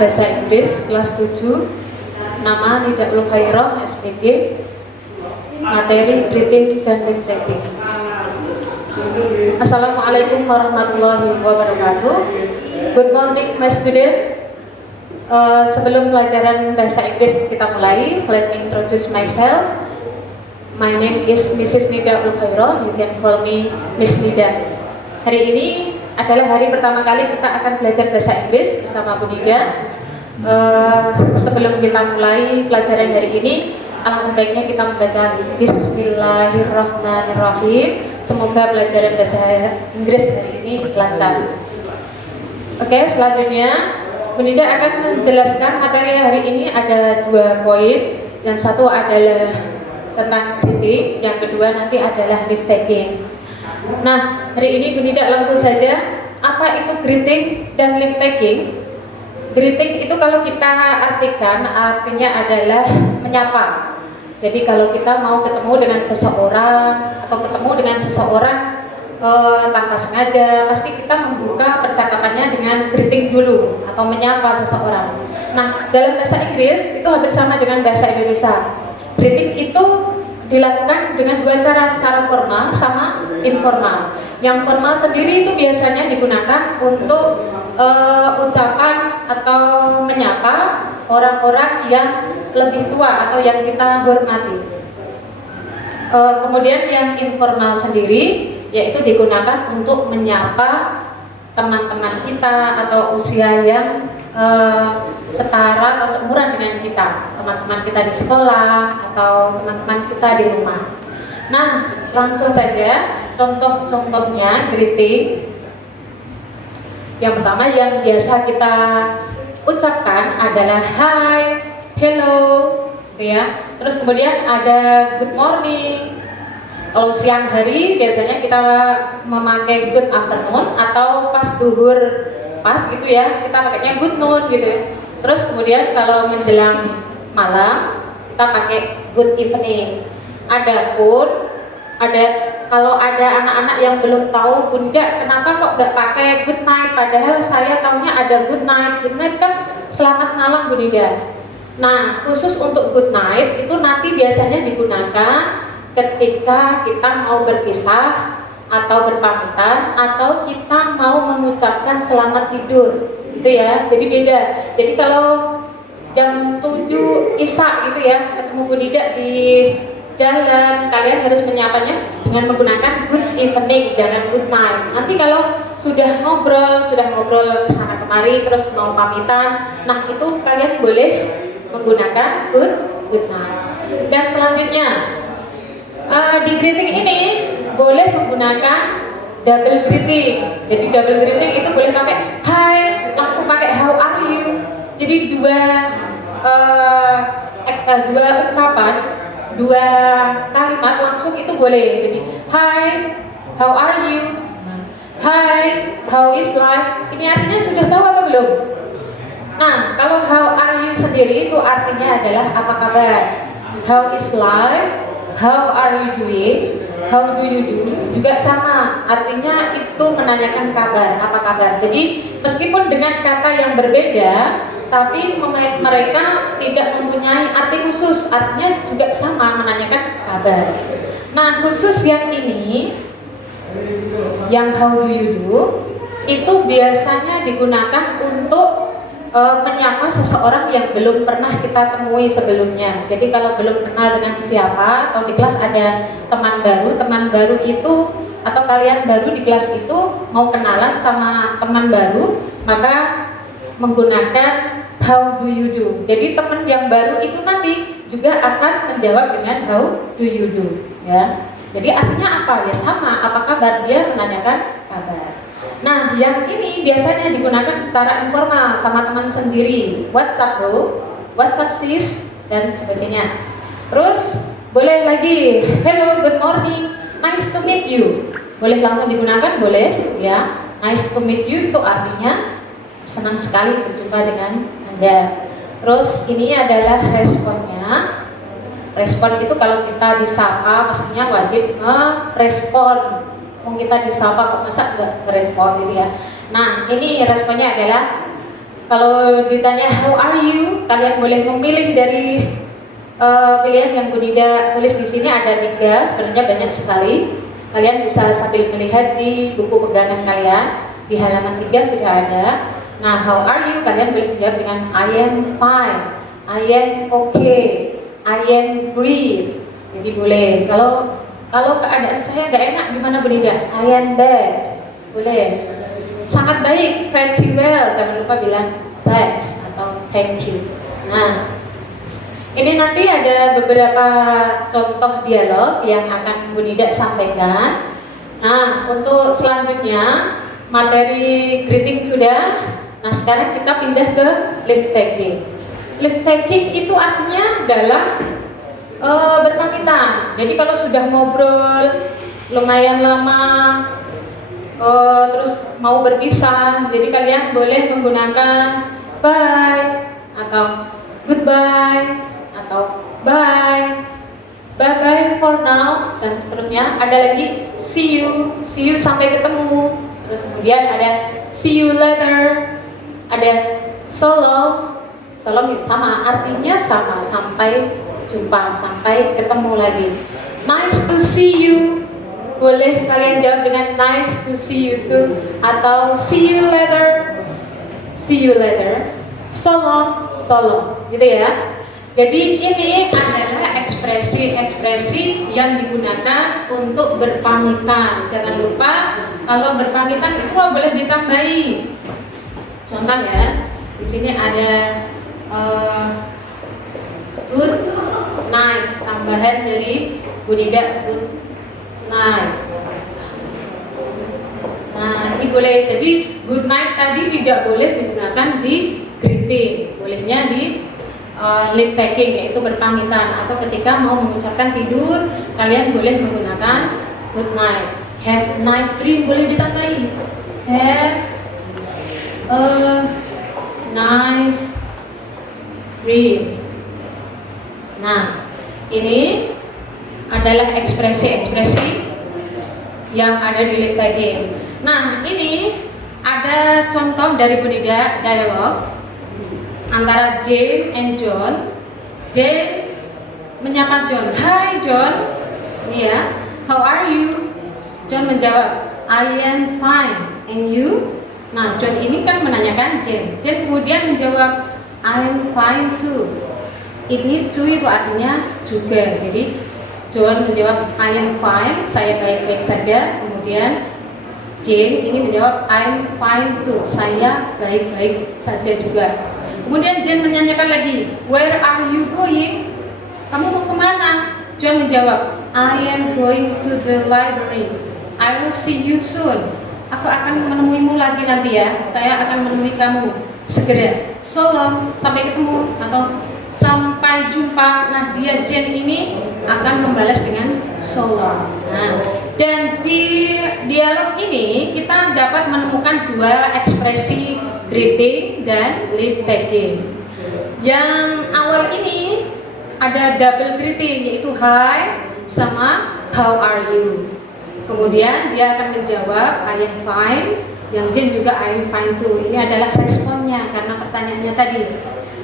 Bahasa Inggris kelas 7. Nama Nidaul Khairah, SPD. Materi greeting dan leave taking. Assalamualaikum warahmatullahi wabarakatuh. Good morning my student. Sebelum pelajaran bahasa Inggris kita mulai, let me introduce myself. My name is Mrs. Nidaul Khairah. You can call me Miss Nida. Hari ini adalah hari pertama kali kita akan belajar bahasa Inggris bersama Bu Nida. Sebelum kita mulai pelajaran hari ini, alangkah baiknya kita membaca Bismillahirrahmanirrahim. Semoga pelajaran bahasa Inggris hari ini lancar. Oke, selanjutnya Bu Nida akan menjelaskan materi hari ini. Ada 2 poin. Yang satu adalah tentang greeting, yang kedua nanti adalah leave taking. Nah, hari ini Bu Nida langsung saja. Apa itu greeting dan leave taking? Greeting itu kalau kita artikan, artinya adalah menyapa. Jadi kalau kita mau ketemu dengan seseorang atau ketemu dengan seseorang tanpa sengaja, pasti kita membuka percakapannya dengan greeting dulu atau menyapa seseorang. Nah, dalam bahasa Inggris itu hampir sama dengan bahasa Indonesia. Greeting itu dilakukan dengan 2 cara, secara formal sama informal. Yang formal sendiri itu biasanya digunakan untuk ucapan atau menyapa orang-orang yang lebih tua atau yang kita hormati. Kemudian yang informal sendiri yaitu digunakan untuk menyapa teman-teman kita atau usia yang setara atau seumuran dengan kita, teman-teman kita di sekolah atau teman-teman kita di rumah. Nah, langsung saja contoh-contohnya greeting. Yang pertama yang biasa kita ucapkan adalah hi, hello, gitu ya. Terus kemudian ada good morning. Kalau siang hari biasanya kita memakai good afternoon, atau pas duhur pas gitu ya, kita pakainya good noon gitu ya. Terus kemudian kalau menjelang malam kita pakai good evening. Kalau ada anak-anak yang belum tahu, Bunda, kenapa kok nggak pakai good night? Padahal saya tahunya ada good night. Good night kan selamat malam, Bu Nida. Nah, khusus untuk good night itu nanti biasanya digunakan ketika kita mau berpisah atau berpamitan, atau kita mau mengucapkan selamat tidur, gitu ya. Jadi beda. Jadi kalau jam 7 Isya gitu ya, ketemu Bu Nida di jalan, kalian harus menyapanya dengan menggunakan good evening, jangan good night. Nanti kalau sudah ngobrol kesana kemari, terus mau pamitan, nah itu kalian boleh menggunakan good night. Dan selanjutnya di greeting ini boleh menggunakan double greeting. Jadi double greeting itu boleh pakai hi, langsung pakai how are you. Jadi dua ungkapan, 2 kalimat langsung itu boleh. Jadi hi, how are you? Hi, how is life? Ini artinya sudah tahu atau belum? Nah, kalau how are you sendiri itu artinya adalah apa kabar. How is life? How are you doing? How do you do? Juga sama, artinya itu menanyakan kabar, apa kabar. Jadi meskipun dengan kata yang berbeda, tapi mereka tidak mempunyai arti khusus, artinya juga sama, menanyakan kabar. Nah, khusus yang ini, yang how do you do, itu biasanya digunakan untuk menyapa seseorang yang belum pernah kita temui sebelumnya. Jadi kalau belum kenal dengan siapa, atau di kelas ada teman baru itu, atau kalian baru di kelas itu mau kenalan sama teman baru, maka menggunakan how do you do. Jadi teman yang baru itu nanti juga akan menjawab dengan how do you do, ya. Jadi artinya apa? Ya sama, apa kabar, dia menanyakan kabar. Nah, yang ini biasanya digunakan secara informal sama teman sendiri. What's up bro? What's up sis? Dan sebagainya. Terus boleh lagi hello, good morning, nice to meet you. Boleh langsung digunakan, boleh ya. Nice to meet you itu artinya senang sekali berjumpa dengan Anda. Terus ini adalah responnya. Respon itu kalau kita disapa pastinya wajib merespon. Mau kita disapa kok masa nggak ngerespon gitu ya. Nah, ini responnya adalah Kalau ditanya how are you, kalian boleh memilih dari pilihan yang Bu Nida tulis di sini ada 3, sebenarnya banyak sekali. Kalian bisa sambil melihat di buku pegangan kalian, di halaman 3 sudah ada. Nah, how are you? Kalian boleh menjawab dengan I am fine, I am okay, I am great. Jadi boleh. Kalau keadaan saya nggak enak, gimana Bu Nida? I am bad. Boleh. Sangat baik, pretty well. Jangan lupa bilang thanks atau thank you. Nah, ini nanti ada beberapa contoh dialog yang akan Bu Nida sampaikan. Nah, untuk selanjutnya materi greeting sudah. Nah, sekarang kita pindah ke leave taking. Leave taking itu artinya adalah berpamitan. Jadi kalau sudah ngobrol lumayan lama, terus mau berpisah, jadi kalian boleh menggunakan bye atau goodbye atau bye, bye for now, dan seterusnya. Ada lagi see you sampai ketemu. Terus kemudian ada see you later, ada so long sama, artinya sama, sampai jumpa, sampai ketemu lagi. Nice to see you, boleh kalian jawab dengan nice to see you too, atau see you later, so long, gitu ya. Jadi ini adalah ekspresi-ekspresi yang digunakan untuk berpamitan. Jangan lupa kalau berpamitan itu boleh ditambahi. Contoh ya, di sini ada good night, tambahan dari Bu Nida, good night. Nah, ini boleh. Jadi good night tadi tidak boleh digunakan di greeting, bolehnya di leave taking, yaitu berpamitan, atau ketika mau mengucapkan tidur kalian boleh menggunakan good night. Have nice dream boleh ditambahin, have a nice dream. Nah, ini adalah ekspresi-ekspresi yang ada di leave taking. Nah, ini ada contoh dari Bu Nida dialog antara Jane and John. Jane menyapa John, "Hi John." Ini ya, "How are you?" John menjawab, "I am fine, and you?" Nah, John ini kan menanyakan Jane. Jane kemudian menjawab, "I am fine too." Ini too itu artinya juga. Jadi John menjawab, "I am fine, saya baik-baik saja." Kemudian Jane ini menjawab, "I am fine too, saya baik-baik saja juga." Kemudian Jane menanyakan lagi, "Where are you going?" Kamu mau kemana? John menjawab, "I am going to the library. I will see you soon." Aku akan menemuimu lagi nanti ya. Saya akan menemui kamu segera. So long, sampai ketemu atau sampai jumpa. Nah, dia Jane ini akan membalas dengan so long. Nah, dan di dialog ini kita dapat menemukan 2 ekspresi greeting dan leave taking. Yang awal ini ada double greeting, yaitu hi sama how are you. Kemudian dia akan menjawab I am fine, yang Jane juga I am fine too. Ini adalah responnya karena pertanyaannya tadi.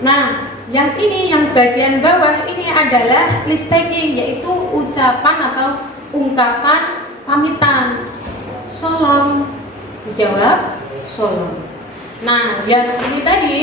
Nah, yang ini yang bagian bawah ini adalah leave taking, yaitu ucapan atau ungkapan pamitan. So long, dijawab so long. Nah, yang ini tadi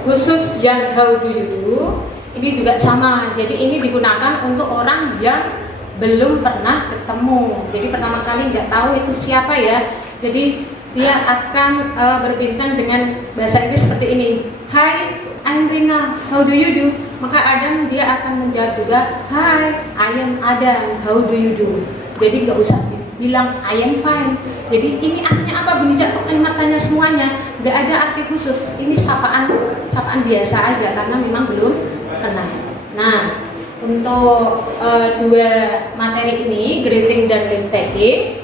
khusus yang how do you do, ini juga sama. Jadi ini digunakan untuk orang yang belum pernah ketemu. Jadi pertama kali nggak tahu itu siapa ya. Jadi dia akan berbincang dengan bahasa Inggris seperti ini. "Hi, I'm Rina. How do you do?" Maka Adam dia akan menjawab juga, "Hi, I am Adam. How do you do?" Jadi nggak usah bilang I am fine. Jadi ini artinya apa? Bunyi kok kalimat tanya semuanya, nggak ada arti khusus. Ini sapaan biasa aja karena memang belum kenal. Nah, untuk 2 materi ini, greeting dan leave taking,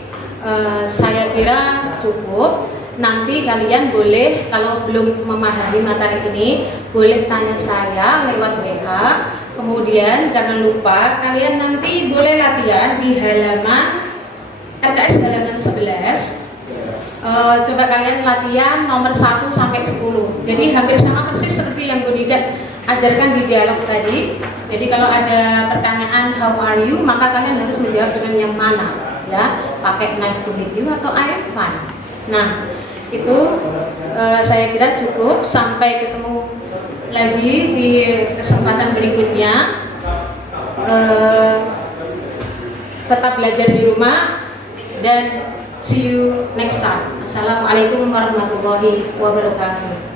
saya kira cukup. Nanti kalian boleh, kalau belum memahami materi ini, boleh tanya saya lewat WA. Kemudian jangan lupa kalian nanti boleh latihan di halaman LKS halaman 11. Coba kalian latihan nomor 1 sampai 10. Jadi hampir sama persis seperti yang Bu Nida ajarkan di dialog tadi. Jadi kalau ada pertanyaan how are you, maka kalian harus menjawab dengan yang mana, ya, pakai nice to meet you atau I'm fine. Nah, itu saya kira cukup. Sampai ketemu lagi di kesempatan berikutnya. Tetap belajar di rumah dan see you next time. Assalamualaikum warahmatullahi wabarakatuh.